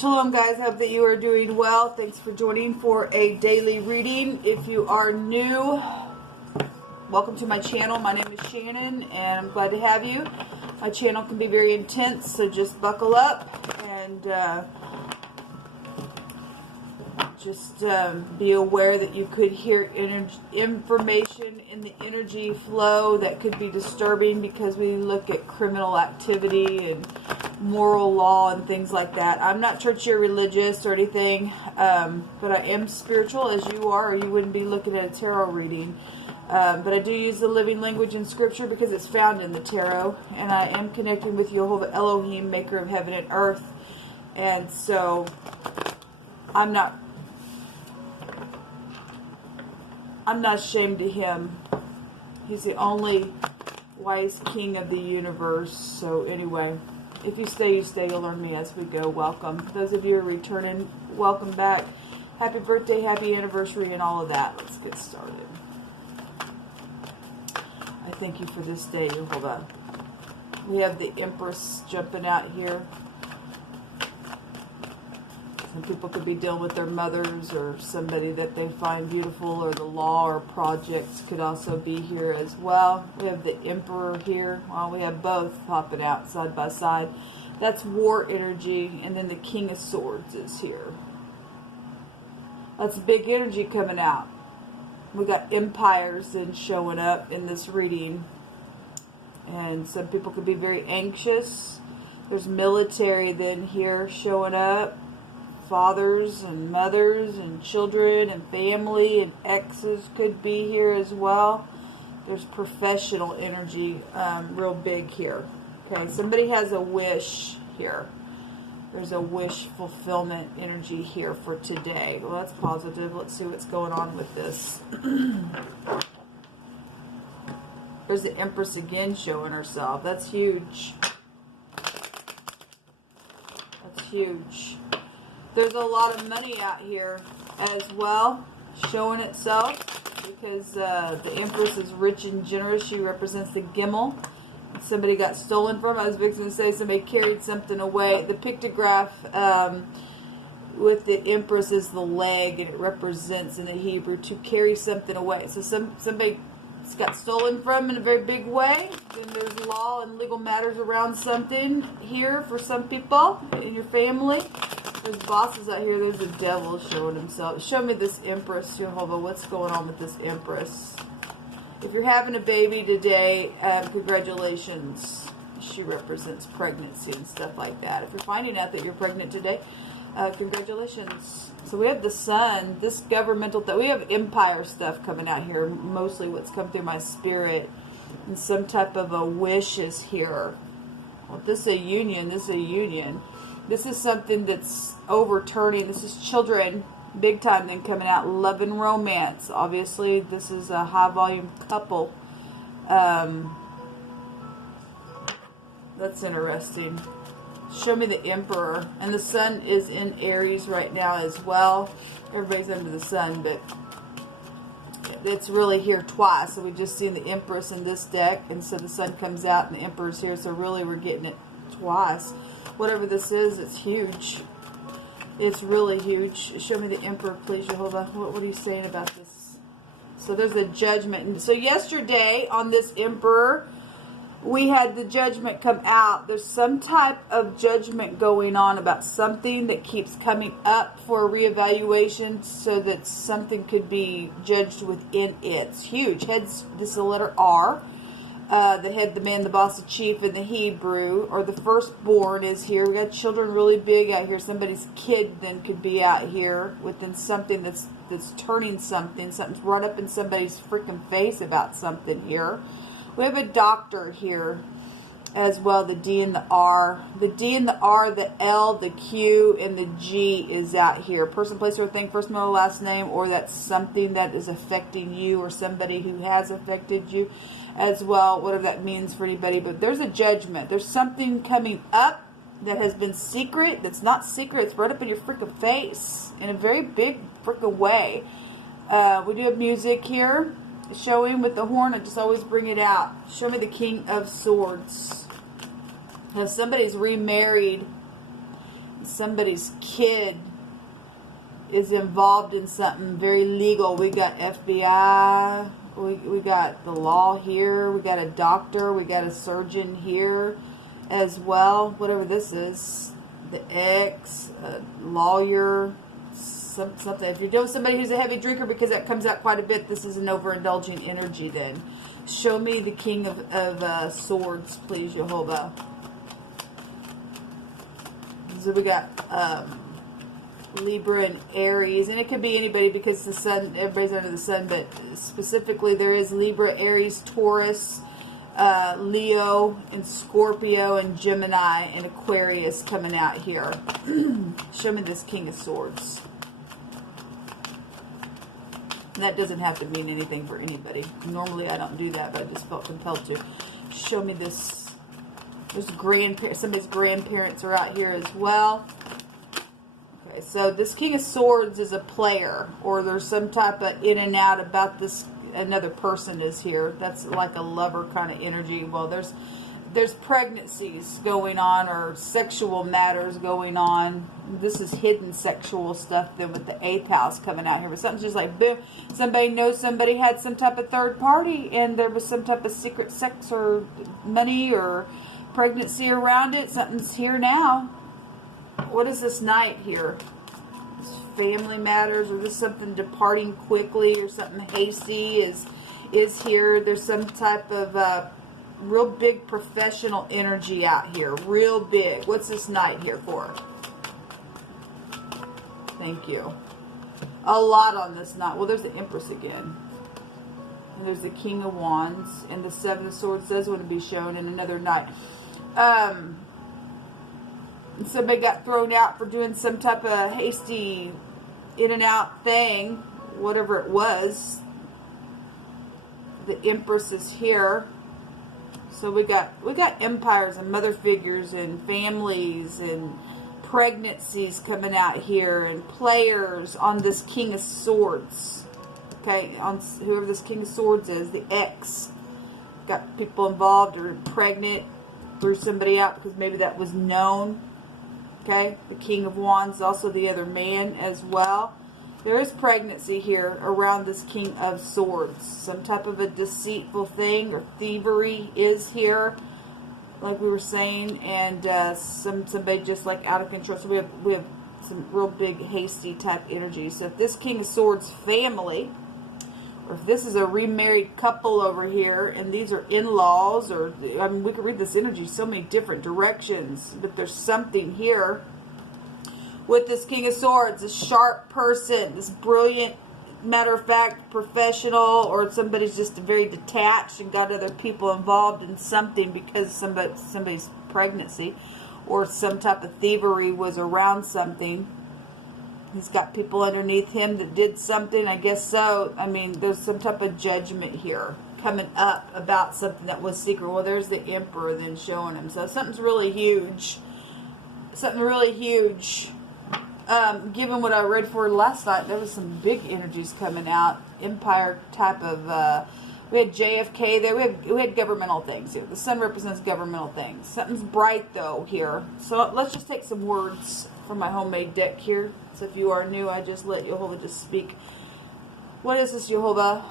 Shalom guys, hope that you are doing well. Thanks for joining for a daily reading. If you are new, welcome to my channel. My name is Shannon and I'm glad to have you. My channel can be very intense, so just buckle up and just be aware that you could hear information in the energy flow that could be disturbing, because we look at criminal activity and moral law and things like that. I'm not churchy or religious or anything, but I am spiritual as you are, or you wouldn't be looking at a tarot reading. But I do use the living language in scripture because it's found in the tarot, and I am connecting with Jehovah Elohim, maker of heaven and earth. And so I'm not ashamed of him. He's the only wise king of the universe. So anyway, if you stay, you stay. You'll learn me as we go. Welcome. Those of you who are returning, welcome back. Happy birthday, happy anniversary, and all of that. Let's get started. I thank you for this day, Jehovah. We have the Empress jumping out here. Some people could be dealing with their mothers or somebody that they find beautiful, or the law or projects could also be here as well. We have the Emperor here. Well, we have both popping out side by side. That's war energy. And then the King of Swords is here. That's big energy coming out. We got empires then showing up in this reading. And some people could be very anxious. There's military then here showing up. Fathers and mothers and children and family and exes could be here as well. There's professional energy real big here. Okay, somebody has a wish here. There's a wish fulfillment energy here for today. Well, that's positive. Let's see what's going on with this. There's the Empress again showing herself. That's huge. That's huge. There's a lot of money out here as well, showing itself, because the Empress is rich and generous. She represents the Gimel. Somebody got stolen from. I was fixing to say somebody carried something away. The pictograph with the Empress is the leg, and it represents in the Hebrew to carry something away. So somebody got stolen from in a very big way. Then there's law and legal matters around something here for some people in your family. There's bosses out here. There's a devil showing himself. Show me this Empress, Jehovah. What's going on with this Empress? If you're having a baby today, congratulations. She represents pregnancy and stuff like that. If you're finding out that you're pregnant today, congratulations. So we have the Sun, this governmental, we have empire stuff coming out here. Mostly what's come through my spirit. And some type of a wish is here. Well, this is a union. This is a union. This is something that's overturning. This is children, big time, then coming out. Love and romance. Obviously, this is a high volume couple. That's interesting. Show me the Emperor. And the Sun is in Aries right now as well. Everybody's under the Sun, but it's really here twice. So we just seen the Empress in this deck, and so the Sun comes out and the Emperor's here. So really we're getting it twice. Whatever this is, it's huge. It's really huge. Show me the Emperor, please, Jehovah. What are you saying about this? So there's a judgment. And so yesterday on this Emperor, we had the judgment come out. There's some type of judgment going on about something that keeps coming up for a reevaluation, so that something could be judged within it. It's huge. Heads, this is a letter R. The head, the man, the boss, the chief in the Hebrew, or the firstborn is here. We got children really big out here. Somebody's kid then could be out here within something that's turning something. Something's right up in somebody's freaking face about something here. We have a doctor here as well. The D and the R. The D and the R, the L, the Q, and the G is out here. Person, place, or thing, first, middle, last name, or that's something that is affecting you or somebody who has affected you as well, whatever that means for anybody. But there's a judgment. There's something coming up that has been secret, that's not secret. It's right up in your freaking face in a very big freaking way. We do have music here showing with the horn. I just always bring it out. Show me the King of Swords. If somebody's remarried, somebody's kid is involved in something very legal. We got FBI, we got the law here, we got a doctor, we got a surgeon here as well, whatever this is, the ex, a lawyer, something. If you're dealing with somebody who's a heavy drinker, because that comes out quite a bit, this is an overindulging energy then. Show me the King of Swords, please, Jehovah. So we got Libra and Aries, and it could be anybody because the sun, everybody's under the sun, but specifically there is Libra, Aries, Taurus, Leo, and Scorpio, and Gemini, and Aquarius coming out here. Show me this King of Swords. And that doesn't have to mean anything for anybody. Normally I don't do that, but I just felt compelled to. Show me this. There's somebody's grandparents are out here as well. Okay, so this King of Swords is a player, or there's some type of in and out about this. Another person is here. That's like a lover kind of energy. Well, there's pregnancies going on, or sexual matters going on. This is hidden sexual stuff then with the 8th house coming out here. But something's just like, boom, somebody knows somebody had some type of third party and there was some type of secret sex or money or pregnancy around it. Something's here now. What is this Knight here? This family matters, or just something departing quickly, or something hasty is here. There's some type of real big professional energy out here. Real big. What's this Knight here for? Thank you. A lot on this Knight. Well, there's the Empress again. And there's the King of Wands. And the Seven of Swords does want to be shown in another Knight. Somebody got thrown out for doing some type of hasty in and out thing. Whatever it was. The Empress is here. So we got empires and mother figures and families and pregnancies coming out here, and players on this King of Swords. Okay, on whoever this King of Swords is, the ex. Got people involved or pregnant, threw somebody out because maybe that was known. Okay, the King of Wands, also the other man as well. There is pregnancy here around this King of Swords. Some type of a deceitful thing or thievery is here, like we were saying, and somebody just like out of control. So we have some real big hasty type energy. So if this King of Swords family, or if this is a remarried couple over here, and these are in-laws, or I mean, we could read this energy so many different directions, but there's something here. With this King of Swords, a sharp person, this brilliant, matter of fact, professional, or somebody's just very detached and got other people involved in something because somebody's pregnancy, or some type of thievery was around something. He's got people underneath him that did something, I guess so. I mean, there's some type of judgment here coming up about something that was secret. Well, there's the Emperor then showing him. So something's really huge. Something really huge. Given what I read for last night, there was some big energies coming out. Empire type of, we had JFK there. We had governmental things here. The sun represents governmental things. Something's bright though here. So let's just take some words from my homemade deck here. So if you are new, I just let Jehovah just speak. What is this, Jehovah?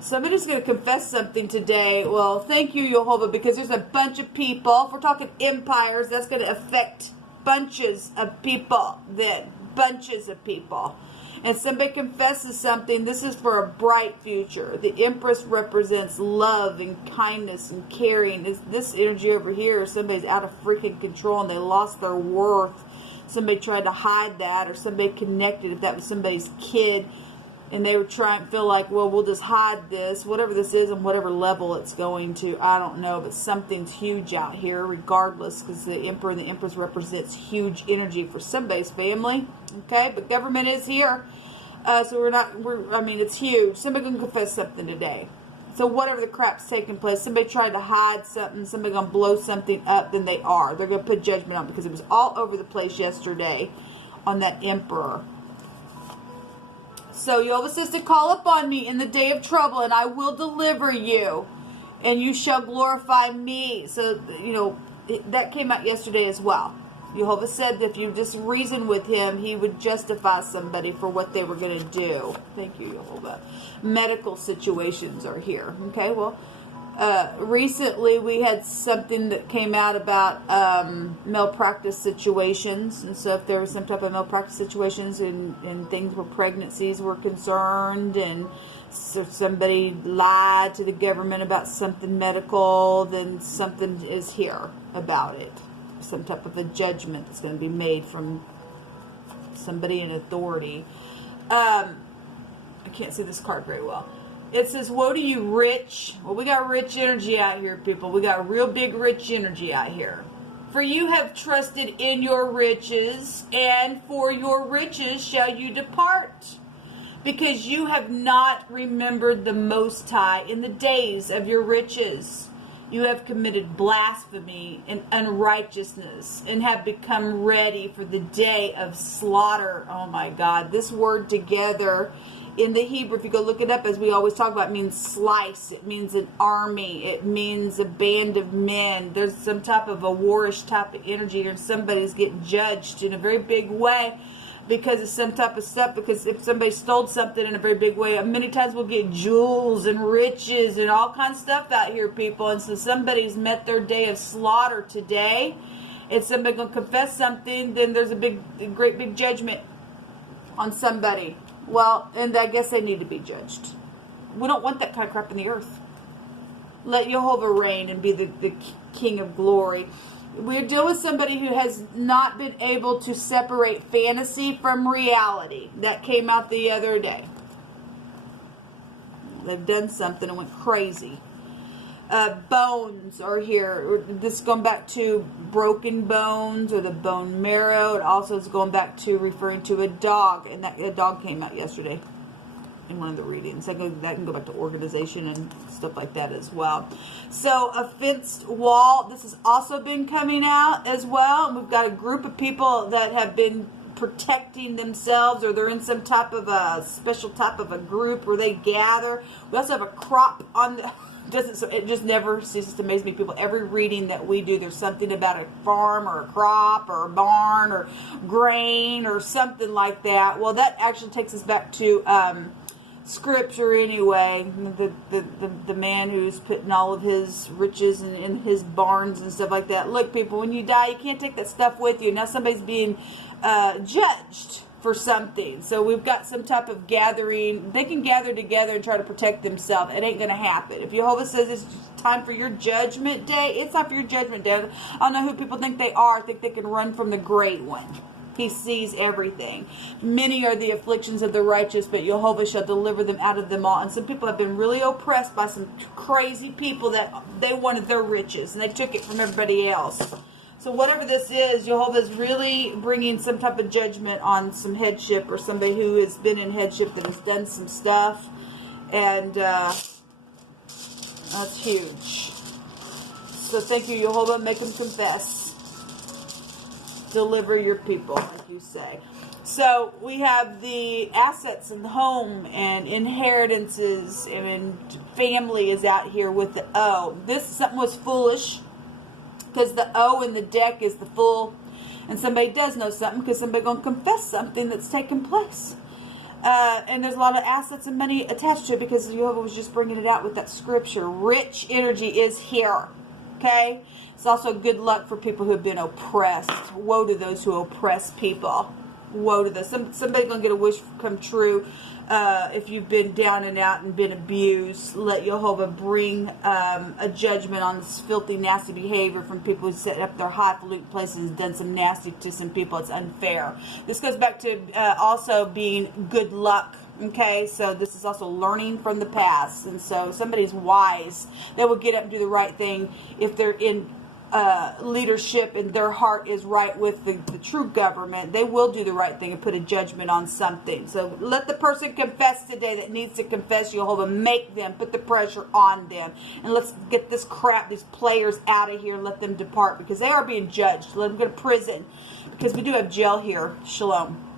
Somebody's going to confess something today. Well, thank you, Jehovah, because there's a bunch of people. If we're talking empires, that's going to affect bunches of people then. Bunches of people. And somebody confesses something. This is for a bright future. The Empress represents love and kindness and caring. This energy over here, somebody's out of freaking control and they lost their worth. Somebody tried to hide that, or somebody connected if that was somebody's kid. And they were trying to feel like, well, we'll just hide this, whatever this is, and whatever level it's going to. I don't know, but something's huge out here, regardless, because the Emperor and the Empress represents huge energy for somebody's family. Okay, but government is here, so I mean, it's huge. Somebody can confess something today. So whatever the crap's taking place, somebody tried to hide something, somebody gonna blow something up, then they are. They're gonna put judgment on it because it was all over the place yesterday on that Emperor. So Jehovah says to call upon me in the day of trouble, and I will deliver you, and you shall glorify me. So, you know, that came out yesterday as well. Jehovah said that if you just reason with him, he would justify somebody for what they were going to do. Thank you, Jehovah. Medical situations are here. Okay, well, recently we had something that came out about malpractice situations. And so if there was some type of malpractice situations and things where pregnancies were concerned, and so somebody lied to the government about something medical, then something is here about it. Some type of a judgment that's going to be made from somebody in authority. I can't see this card very well. It says, woe to you, rich. Well, we got rich energy out here, people. We got real big rich energy out here. For you have trusted in your riches, and for your riches shall you depart. Because you have not remembered the Most High in the days of your riches. You have committed blasphemy and unrighteousness, and have become ready for the day of slaughter. Oh my God. This word together in the Hebrew, if you go look it up, as we always talk about, it means slice. It means an army. It means a band of men. There's some type of a warish type of energy, or somebody's getting judged in a very big way because of some type of stuff. Because if somebody stole something in a very big way, many times we'll get jewels and riches and all kinds of stuff out here, people. And so somebody's met their day of slaughter today. If somebody gonna confess something, then there's a great big judgment on somebody. Well, and I guess they need to be judged. We don't want that kind of crap in the earth. Let Jehovah reign and be the King of glory. We're dealing with somebody who has not been able to separate fantasy from reality. That came out the other day. They've done something and went crazy. Bones are here. This is going back to broken bones or the bone marrow. It also is going back to referring to a dog. And that dog came out yesterday in one of the readings. That can go back to organization and stuff like that as well. So a fenced wall. This has also been coming out as well. And we've got a group of people that have been protecting themselves, or they're in some type of a special type of a group where they gather. We also have a crop on the... It just never ceases to amaze me, people. Every reading that we do, there's something about a farm or a crop or a barn or grain or something like that. Well, that actually takes us back to scripture anyway. The man who's putting all of his riches in his barns and stuff like that. Look, people, when you die, you can't take that stuff with you. Now somebody's being judged for something. So we've got some type of gathering. They can gather together and try to protect themselves. It ain't going to happen. If Jehovah says it's time for your judgment day, it's time for your judgment day. I don't know who people think they are. Think they can run from the great one. He sees everything. Many are the afflictions of the righteous, but Jehovah shall deliver them out of them all. And some people have been really oppressed by some crazy people that they wanted their riches, and they took it from everybody else. So whatever this is, Jehovah is really bringing some type of judgment on some headship, or somebody who has been in headship that has done some stuff. And that's huge. So thank you, Jehovah. Make them confess. Deliver your people, like you say. So we have the assets and home and inheritances, and family is out here with the O. This something was foolish, because the O in the deck is the Fool. And somebody does know something, because somebody's going to confess something that's taken place. And there's a lot of assets and money attached to it, because Jehovah was just bringing it out with that scripture. Rich energy is here. Okay? It's also good luck for people who have been oppressed. Woe to those who oppress people. Woe to those. Somebody's going to get a wish come true. If you've been down and out and been abused, let Jehovah bring a judgment on this filthy, nasty behavior from people who set up their highfalutin places and done some nasty to some people. It's unfair. This goes back to also being good luck. Okay, so this is also learning from the past. And so somebody's wise. They will get up and do the right thing if they're in leadership and their heart is right with the true government. They will do the right thing and put a judgment on something. So let the person confess today that needs to confess. Jehovah, make them, put the pressure on them, and let's get this crap, these players out of here, and let them depart, because they are being judged. Let them go to prison, because we do have jail here. Shalom.